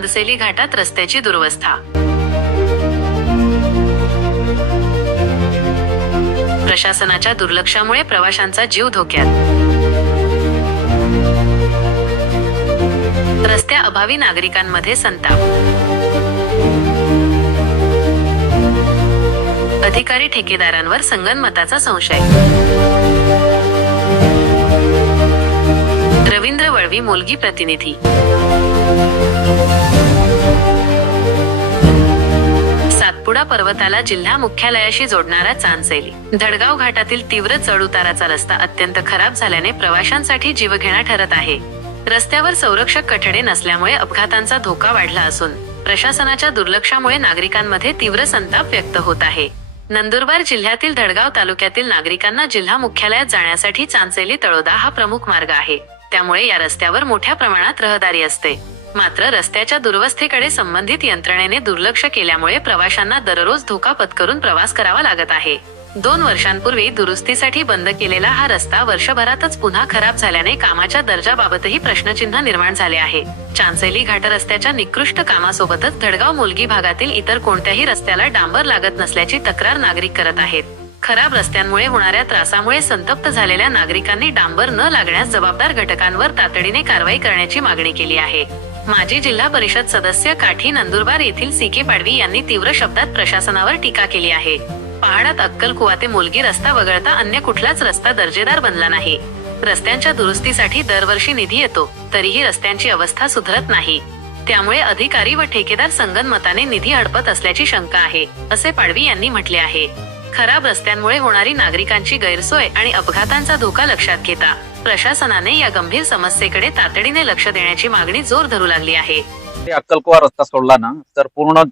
चांदसेली घाटात रस्त्याची दुरवस्था. प्रशासनाच्या दुर्लक्षामुळे प्रवाशांचा जीव धोक्यात. रस्त्या अभावी नागरिकांमध्ये संताप. अधिकारी ठेकेदारांवर संगनमताचा संशय. रवींद्र वळवी मुलगी प्रतिनिधी. पर्वताला जिल्हा मुख्यालयाशी जोडणारा चांदसैली. धडगाव घाटातील तीव्र चढउताराचा रस्ता अत्यंत खराब झाल्याने प्रवाशांसाठी जीवघेणा ठरत आहे. रस्त्यावर संरक्षक कठडे नसल्यामुळे अपघातांचा धोका वाढला असून प्रशासनाच्या दुर्लक्षामुळे नागरिकांमध्ये तीव्र संताप व्यक्त होत आहे. नंदुरबार जिल्ह्यातील धडगाव तालुक्यातील नागरिकांना जिल्हा मुख्यालयात जाण्यासाठी चांचेली तळोदा हा प्रमुख मार्ग आहे. त्यामुळे या रस्त्यावर मोठ्या प्रमाणात रहदारी असते. मात्र रस्त्याच्या दुरवस्थेकडे संबंधित यंत्रणेने दुर्लक्ष केल्यामुळे प्रवाशांना दररोज धोका पत्करून प्रवास करावा लागत आहे. दोन वर्षांपूर्वी दुरुस्तीसाठी बंद केलेला हा रस्ता वर्षभरातच पुन्हा खराब झाल्याने कामाच्या दर्जाबाबतही प्रश्नचिन्ह निर्माण झाले आहे. चांसेली घाट रस्त्याच्या निकृष्ट कामासोबतच धडगाव मुलगी भागातील इतर कोणत्याही रस्त्याला डांबर लागत नसल्याची तक्रार नागरिक करत आहेत. खराब रस्त्यांमुळे होणाऱ्या त्रासामुळे संतप्त झालेल्या नागरिकांनी डांबर न लागण्यास जबाबदार घटकांवर तातडीने कारवाई करण्याची मागणी केली आहे. माजी जिल्हा परिषद सदस्य काठी नंदुरबार येथील सी के पाडवी यांनी तीव्र शब्दात प्रशासनावर टीका केली आहे. पहाडात अक्कलकुवा ते मोलगी रस्ता वगळता अन्य कुठलाच रस्ता दर्जेदार बनला नाही. रस्त्यांच्या दुरुस्तीसाठी दरवर्षी निधी येतो तरीही रस्त्यांची अवस्था सुधरत नाही. त्यामुळे अधिकारी व ठेकेदार संगनमताने निधी हडपत असल्याची शंका आहे असे पाडवी यांनी म्हटले आहे. खराब रस्त्यांमुळे होणारी नागरिकांची गैरसोय आणि अपघातांचा धोका लक्षात घेता. प्रशासनाने या गंभीर समस्येकडे तातडीने लक्ष देण्याची मागणी जोर धरू लागली आहे. अक्कलकुवा रस्ता सोडला ना तर पूर्ण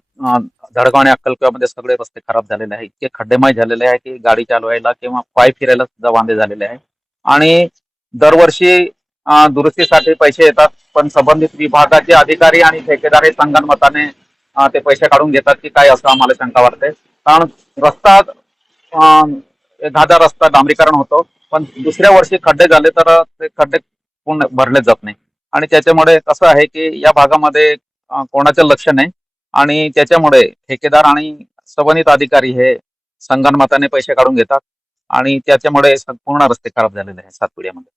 धडगाव आणि अक्कलकुवामध्ये सगळे रस्ते खराब झालेले आहेत. इतके खड्डेमय झालेले आहे की गाडी चालवायला किंवा पाय फिरायला सुद्धा वांदे झालेले आहे आणि दरवर्षी दुरुस्तीसाठी पैसे येतात पण संबंधित विभागाचे अधिकारी आणि ठेकेदार हे संगनमताने ते पैसे काढून घेतात की काय असं आम्हाला शंका वाटते. कारण रस्ता एखादा रस्ता डांबरीकरण होतो पण दुसऱ्या वर्षी खड्डे झाले तर ते खड्डे पूर्ण भरले जात नाही. आणि त्याच्यामुळे कसं आहे की या भागामध्ये कोणाचं लक्ष नाही. आणि त्याच्यामुळे ठेकेदार आणि संबंधित अधिकारी हे संगनमताने पैसे काढून घेतात. आणि त्याच्यामुळे पूर्ण रस्ते खराब झालेले आहेत सातपुड्यामध्ये